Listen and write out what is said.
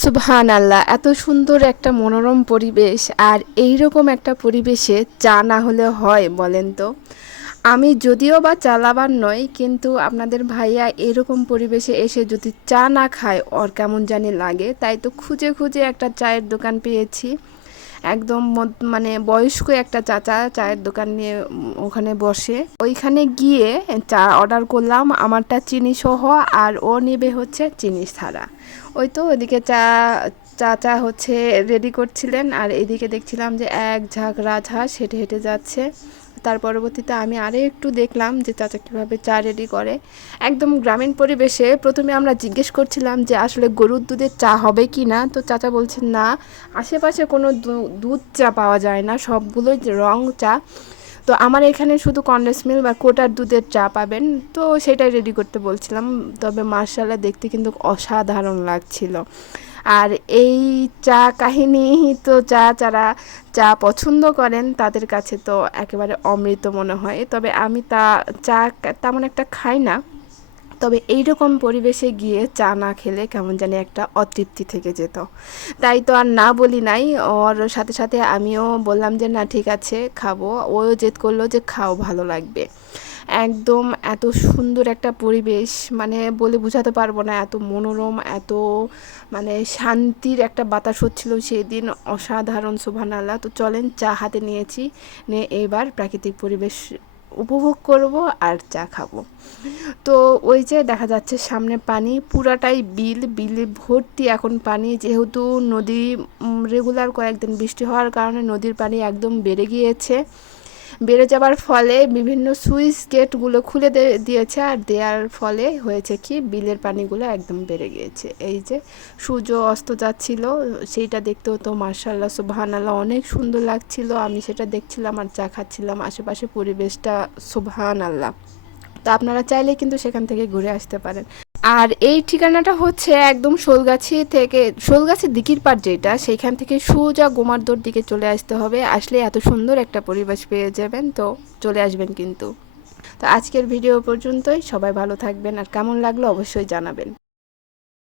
সুবহানাল্লাহ, এত সুন্দর একটা মনোরম পরিবেশ, আর এইরকম একটা পরিবেশে চা না হলে হয় বলেন তো? আমি যদিও বা চা লাভার নই, কিন্তু আপনাদের ভাইয়া এরকম পরিবেশে এসে যদি চা না খায় ওর কেমন জানি লাগে। তাই তো খুঁজে খুঁজে একটা চায়ের দোকান পেয়েছি। একদম মানে বয়স্ক একটা চাচা চায়ের দোকান নিয়ে ওখানে বসে। ওইখানে গিয়ে চা অর্ডার করলাম, আমারটা চিনি সহ, আর ও নেবে হচ্ছে চিনি ছাড়া। ওই তো ওইদিকে চাচা হচ্ছে রেডি করছিলেন, আর এদিকে দেখছিলাম যে এক ঝাঁক রাজহাঁস হেঁটে হেঁটে যাচ্ছে। তার পরবর্তীতে আমি আরও একটু দেখলাম যে চাচা কীভাবে চা রেডি করে। একদম গ্রামীণ পরিবেশে। প্রথমে আমরা জিজ্ঞেস করছিলাম যে আসলে গরুর দুধের চা হবে কি না, তো চাচা বলছেন না, আশেপাশে কোনো দুধ চা পাওয়া যায় না, সবগুলোই রং চা। তো আমার এখানে শুধু কন্ডেন্স মিল্ক বা কোটার দুধের চা পাবেন, তো সেটাই রেডি করতে বলছিলাম। তবে মাশাআল্লাহ দেখতে কিন্তু অসাধারণ লাগছিল। আর এই চা কাহিনী তো যারা চা পছন্দ করেন তাদের কাছে তো একেবারে অমৃত মনে হয়। তবে আমি চা তেমন একটা খাই না। তবে এইরকম পরিবেশে গিয়ে চা না খেলে কেমন জানি একটা অতৃপ্তি থেকে যেত। তাই তো আর না বলি নাই, ওর সাথে সাথে আমিও বললাম যে না ঠিক আছে খাবো। ও জেদ করলো যে খাও, ভালো লাগবে। একদম এত সুন্দর একটা পরিবেশ, মানে বলে বোঝাতে পারবো না, এত মনোরম, এত মানে শান্তির একটা বাতাস হচ্ছিল সেদিন, অসাধারণ। সুবহানাল্লাহ। তো চলেন, চা হাতে নিয়েছি, নিয়ে এবার প্রাকৃতিক পরিবেশ উপভোগ করব আর চা খাবো। তো ওই যে দেখা যাচ্ছে সামনে পানি, পুরাটাই বিলে ভর্তি এখন পানি, যেহেতু নদী রেগুলার কয়েকদিন বৃষ্টি হওয়ার কারণে নদীর পানি একদম বেড়ে গিয়েছে। বেড়ে যাবার ফলে বিভিন্ন সুইচ গেটগুলো খুলে দিয়েছে, আর দেওয়ার ফলে হয়েছে কি বিলের পানিগুলো একদম বেড়ে গিয়েছে। এই যে সূর্য অস্ত যাচ্ছিল, সেইটা দেখতেও তো মাশাআল্লাহ সুবহানাল্লাহ অনেক সুন্দর লাগছিল। আমি সেটা দেখছিলাম আর চা খাচ্ছিলাম, আশেপাশে পরিবেশটা সুবহানাল্লাহ। তো আপনারা চাইলে কিন্তু সেখান থেকে ঘুরে আসতে পারেন। আর এই ঠিকানাটা হচ্ছে একদম শোলগাছি দিকির পাড়, যেটা সেইখান থেকে সোজা গোমারদোর দিকে চলে আসতে হবে। আসলে এত সুন্দর একটা পরিবেশ পেয়ে যাবেন, তো চলে আসবেন কিন্তু। তো আজকের ভিডিও পর্যন্তই, সবাই ভালো থাকবেন, আর কেমন লাগলো অবশ্যই জানাবেন।